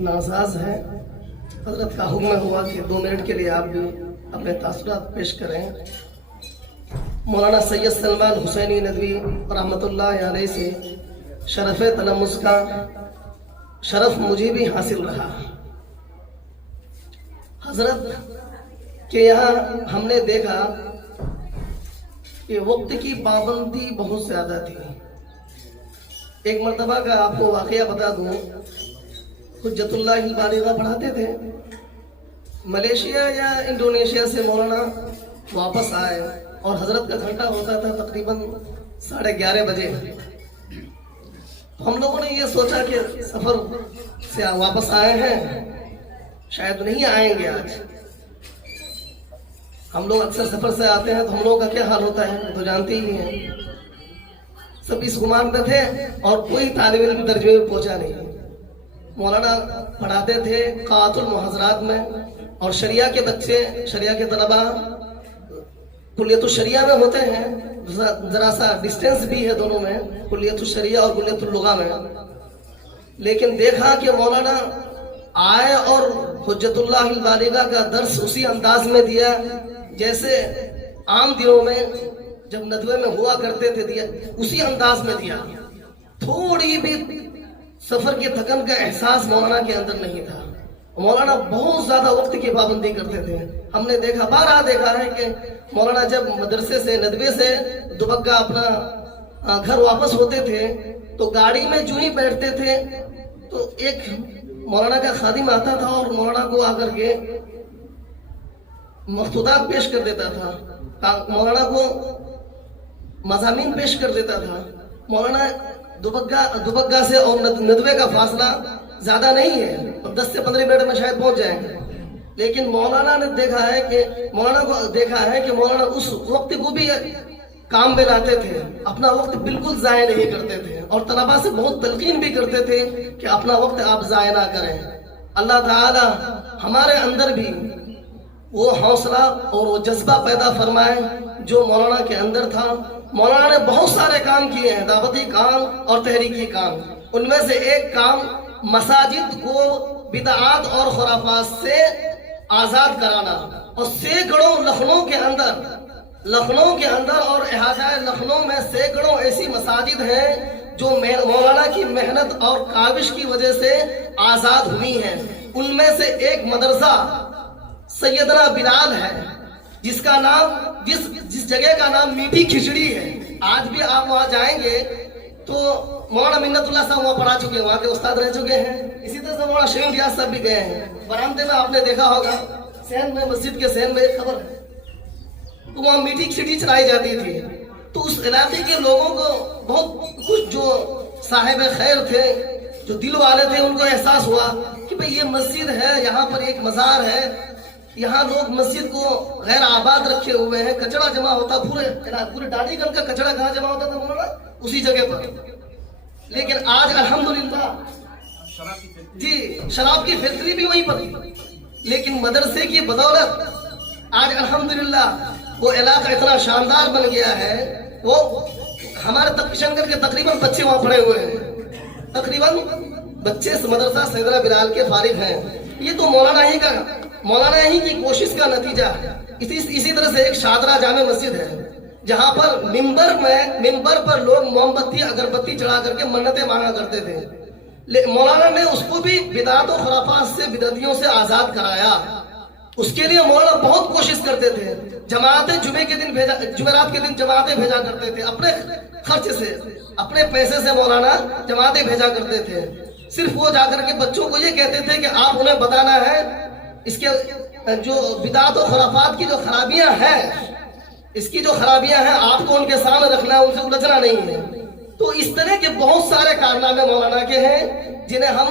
नाजाज है। हजरत का हुक्म हुआ कि 2 मिनट के लिए आप भी अपने तासुरात पेश करें। मौलाना सैयद सलमान हुसैनी नदवी रहमतुल्लाह अलैह से शरफ़ तलम्मुस का शरफ मुझे भी हासिल रहा। हजरत के यहाँ हमने देखा कि वक्त की पाबंदी बहुत ज़्यादा थी। एक मरतबा का आपको वाक़या बता दूँ, हुज्जतुल्लाह बालिग़ा पढ़ाते थे। मलेशिया या इंडोनेशिया से मौलाना वापस आए और हजरत का घंटा होता था तकरीबन 11:30 बजे। हम लोगों ने ये सोचा कि सफ़र से वापस आए हैं, शायद नहीं आएंगे आज। हम लोग अक्सर सफ़र से आते हैं तो हम लोगों का क्या हाल होता है तो जानते ही हैं। सब इस गुमान में थे और कोई तालिब इल्म दर्जे में पहुंचा नहीं। मौलाना पढ़ाते थे क़ातुल मुहज़रात में, और शरिया के बच्चे, शरिया के तलबा कुल्लियतुल शरिया में होते हैं। ज़रा सा डिस्टेंस भी है दोनों में, कुल्लियतुल शरिया और कुल्लियतुल लुगा में। लेकिन देखा कि मौलाना आए और हुज्जतुल्लाह बालिग़ा का दर्स उसी अंदाज में दिया जैसे आम दिनों में जब नदवे में हुआ करते थे, दिया उसी अंदाज में दिया। थोड़ी भी सफर के थकन का एहसास मौलाना के अंदर नहीं था। मौलाना बहुत ज्यादा वक्त की पाबंदी करते थे। हमने देखा, बारहा देखा है कि मौलाना जब मदरसे से, नदवे से दुबग्गा अपना घर वापस होते थे तो गाड़ी में जो ही बैठते थे तो एक मौलाना का खादिम आता था और मौलाना को आकर के मख्तूतात पेश कर देता था, मौलाना को मज़ामीन पेश कर देता था। मौलाना दुबग्गा से और नदवे का फासला ज्यादा नहीं है, 10 से 15 मिनट में शायद पहुंच जाएंगे। लेकिन मौलाना ने देखा है कि मौलाना उस वक्त को भी काम में लाते थे, अपना वक्त बिल्कुल जाया नहीं करते थे और तलबा से बहुत तलकीन भी करते थे कि अपना वक्त आप जाया ना करें। अल्लाह ताला हमारे अंदर भी वो हौसला और वो जज्बा पैदा फरमाए जो मौलाना के अंदर था। मौलाना ने बहुत सारे काम किए हैं, दावती काम और तहरीकी काम। उनमें से एक काम मसाजिद को बिदआत और खुराफात से आज़ाद कराना। और सैकड़ों लखनऊ के अंदर और इहाता लखनऊ में सैकड़ों ऐसी मसाजिद हैं जो मौलाना की मेहनत और काविश की वजह से आज़ाद हुई हैं। उनमें से एक मदरसा सैयदना बिलाल है, जिसका नाम जिस जगह का नाम मीठी खिचड़ी है। आज भी आप वहाँ जाएंगे तो मौलाना मिन्नतुल्लाह साहब वहाँ पढ़ा चुके हैं, वहाँ के उस्ताद रह चुके हैं। इसी तरह से मौलाना शहीन रियाज साहब भी गए हैं। बरामदे में आपने देखा होगा, सहन में, मस्जिद के सहन में एक खबर है, तो वहाँ मीठी खिचड़ी चलाई जाती थी। तो उस इलाके के लोगों को बहुत कुछ जो साहिब खैर थे, जो दिल वाले थे, उनको एहसास हुआ कि भाई ये मस्जिद है, यहाँ पर एक मज़ार है, यहाँ लोग मस्जिद को गैर आबाद रखे हुए हैं, कचरा जमा होता, पूरे डालीगंज का कचरा कहाँ जमा होता था मौलाना? उसी जगह पर। लेकिन आज अल्हम्दुलिल्लाह जी शराब की फैक्ट्री भी वहीं पर, लेकिन मदरसे की बदौलत आज अल्हम्दुलिल्लाह वो इलाका इतना शानदार बन गया है। वो हमारे किशनगढ़ के तकरीबन बच्चे वहाँ पढ़े हुए हैं, तकरीबन बच्चे इस मदरसा सैयदना बिलाल के फारिग हैं। ये तो मौलाना ही की कोशिश का नतीजा। इसी तरह से एक शादरा जामे मस्जिद है, जहाँ पर मिंबर पर लोग मोमबत्ती अगरबत्ती चढ़ा करके मन्नतें मांगा करते थे। मौलाना ने उसको भी बिदअत और खुराफात से, बिदअतियों से आजाद कराया। उसके लिए मौलाना बहुत कोशिश करते थे। जमातें जुमेरात के दिन जमातें भेजा करते थे, अपने खर्च से, अपने पैसे से मौलाना जमातें भेजा करते थे। सिर्फ वो जाकर के बच्चों को ये कहते थे कि आप उन्हें बताना है इसके जो बिदअत और खुराफात की जो खराबियां हैं, इसकी जो खराबियां हैं आपको उनके सामने रखना है, उनसे उलझना नहीं है। तो इस तरह के बहुत सारे कारनामे मौलाना के हैं जिन्हें हम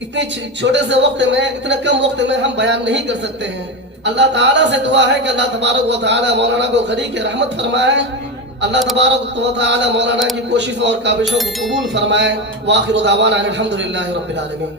इतने छोटे से वक्त में, इतने कम वक्त में हम बयान नहीं कर सकते हैं। अल्लाह ताला से दुआ है कि अल्लाह तबारक व तआला मौलाना को गरीब की रहमत फरमाए। अल्लाह तबारक व तआला मौलाना की कोशिशों और काविशों को कबूल फरमाए। व आखिर दावाना अल्हम्दुलिल्लाहि रब्बिल आलमीन।